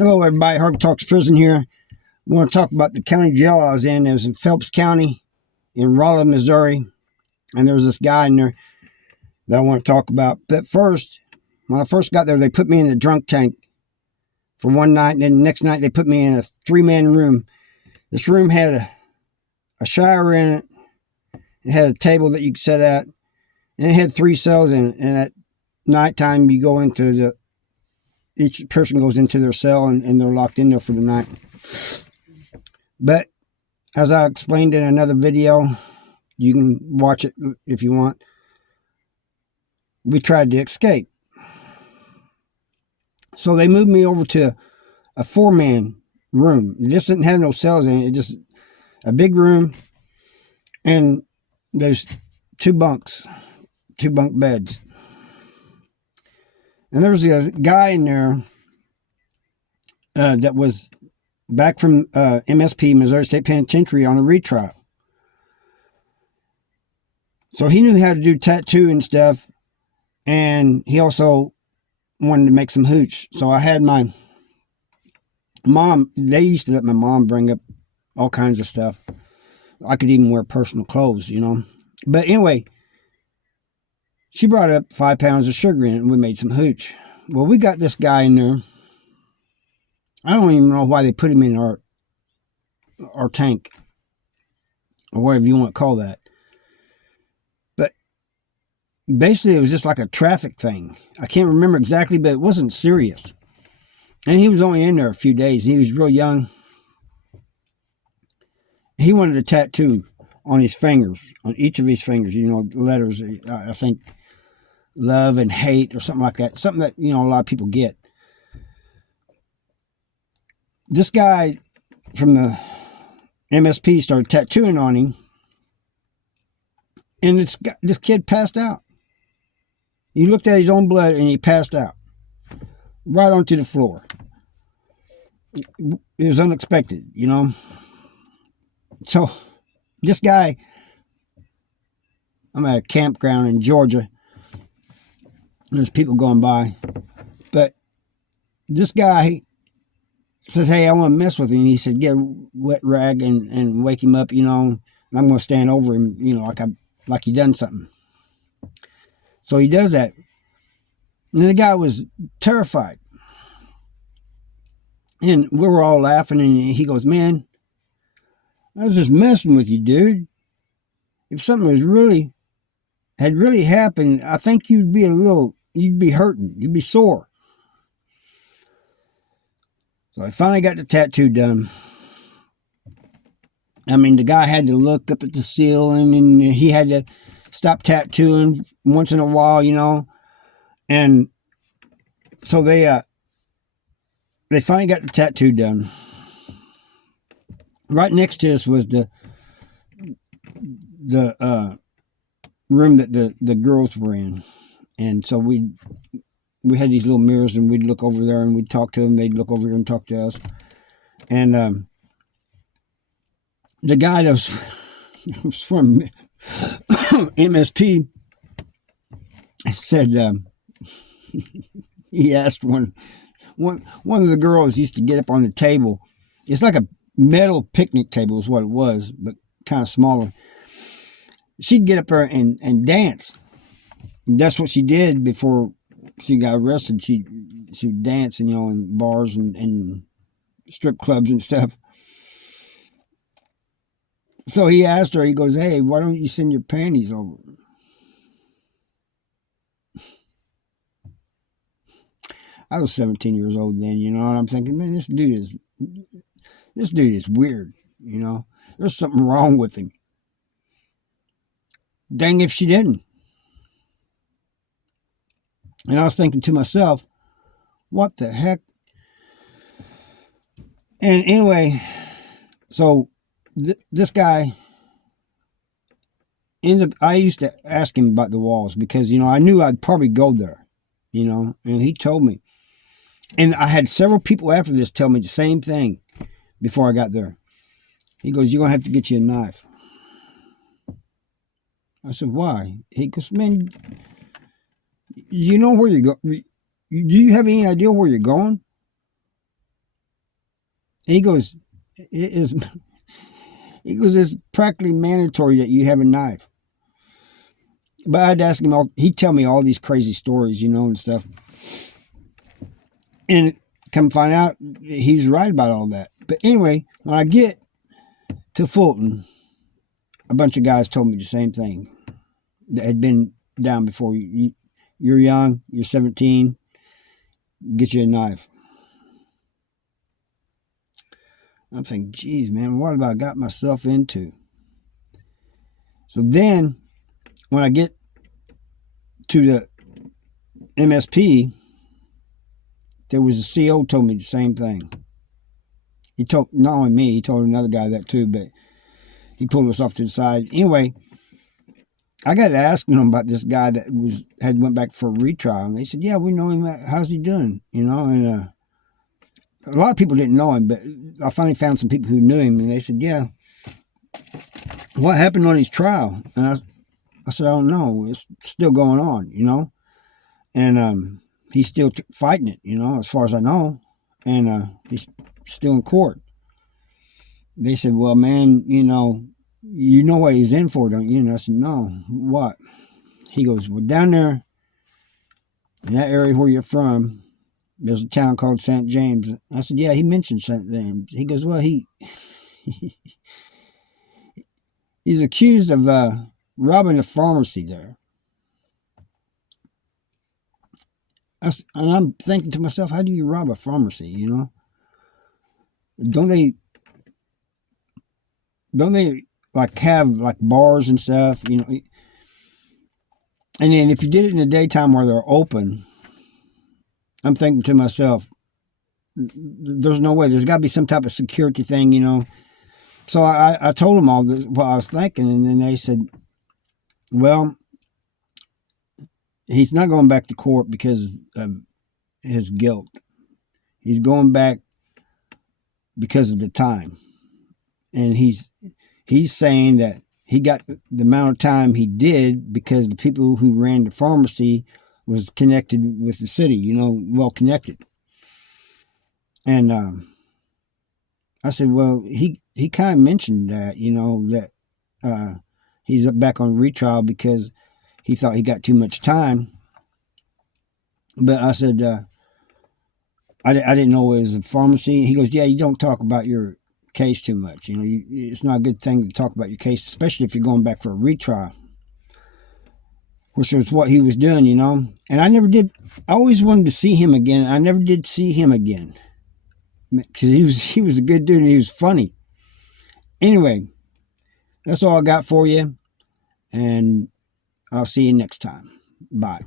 Hello, everybody. Harvey Talks Prison here. I want to talk about the county jail I was in. It was in Phelps County in Rolla, Missouri. And there was this guy in there that I want to talk about. But first, when I first got there, they put me in the drunk tank for one night. And then the next night, they put me in a 3-man room. This room had a shower in it. It had a table that you could sit at. And it had 3 cells in it. And at nighttime, you go into each person goes into their cell and they're locked in there for the night. But as I explained in another video, you can watch it if you want, we tried to escape. So they moved me over to a 4-man room. This didn't have no cells in it. It just a big room, and there's 2 bunk beds. And there was a guy in there that was back from MSP, Missouri State Penitentiary, on a retrial. So he knew how to do tattoo and stuff, and he also wanted to make some hooch. So I had my mom, they used to let my mom bring up all kinds of stuff. I could even wear personal clothes, you know. But anyway, she brought up 5 pounds of sugar in it, and we made some hooch. Well, we got this guy in there. I don't even know why they put him in our tank, or whatever you want to call that. But basically, it was just like a traffic thing. I can't remember exactly, but it wasn't serious. And he was only in there a few days. He was real young. He wanted a tattoo on his fingers, on each of his fingers, you know, letters, I think love and hate or something like that. Something that, you know, a lot of people get. This guy from the MSP started tattooing on him, and this kid passed out. He looked at his own blood, and he passed out right onto the floor. It was unexpected, you know. So this guy, I'm at a campground in Georgia. There's people going by. But this guy says, hey, I want to mess with him. He said, get a wet rag and wake him up, you know. And I'm going to stand over him, you know, like he done something. So he does that. And the guy was terrified. And we were all laughing, and he goes, man, I was just messing with you, dude. If something had really happened, I think you'd be hurting. You'd be sore. So I finally got the tattoo done. I mean, the guy had to look up at the ceiling, and he had to stop tattooing once in a while, you know. And so they finally got the tattoo done. Right next to us was the room that the girls were in, and so we had these little mirrors, and we'd look over there and we'd talk to them. They'd look over here and talk to us. And the guy that was from MSP said he asked one of the girls used to get up on the table. It's like a metal picnic table is what it was, but kind of smaller. She'd get up there and dance. And that's what she did before she got arrested. She would dance, you know, in bars and strip clubs and stuff. So he asked her, he goes, hey, why don't you send your panties over? I was 17 years old then, you know, and I'm thinking, man, this dude is weird, you know. There's something wrong with him. Dang if she didn't. And I was thinking to myself, what the heck? And anyway, so this guy I used to ask him about the walls because, you know, I knew I'd probably go there, you know, and he told me. And I had several people after this tell me the same thing before I got there. He goes, you're going to have to get you a knife. I said, why? He goes, man, you know where you're going? Do you have any idea where you're going? And he goes, it is. He goes, it's practically mandatory that you have a knife. But I'd ask him he'd tell me all these crazy stories, and stuff. And come find out, he's right about all that. But anyway, when I get to Fulton, a bunch of guys told me the same thing that had been down before. You're young, you're 17, get you a knife. I'm thinking, geez, man, what have I got myself into? So then, when I get to the MSP, there was a CO told me the same thing. He told not only me, he told another guy that too, but he pulled us off to the side. Anyway, I got to asking him about this guy that had went back for a retrial, and they said, "Yeah, we know him. How's he doing?" And a lot of people didn't know him, but I finally found some people who knew him, and they said, "Yeah, what happened on his trial?" And I said, "I don't know. It's still going on, and he's still fighting it, as far as I know, and he's still in court." They said, "Well, man, you know what he's in for, don't you?" And I said, "No, what?" He goes, "Well, down there in that area where you're from, there's a town called St. James." I said, "Yeah," he mentioned St. James. He goes, "Well, he's accused of robbing a pharmacy there." And I'm thinking to myself, how do you rob a pharmacy, Don't they like have like bars and stuff, And then if you did it in the daytime where they're open, I'm thinking to myself, there's no way. There's got to be some type of security thing, So I told them all this, what I was thinking, and then they said, "Well, he's not going back to court because of his guilt. He's going back because of the time, and he's saying that he got the amount of time he did because the people who ran the pharmacy was connected with the city, well connected." And I said, "Well, he kind of mentioned that, that he's back on retrial because he thought he got too much time." But I said, I didn't know it was a pharmacy. He goes, "Yeah, you don't talk about your case too much. It's not a good thing to talk about your case, especially if you're going back for a retrial," which was what he was doing, And I never did. I always wanted to see him again. I never did see him again because he was a good dude and he was funny. Anyway, that's all I got for you, and I'll see you next time. Bye.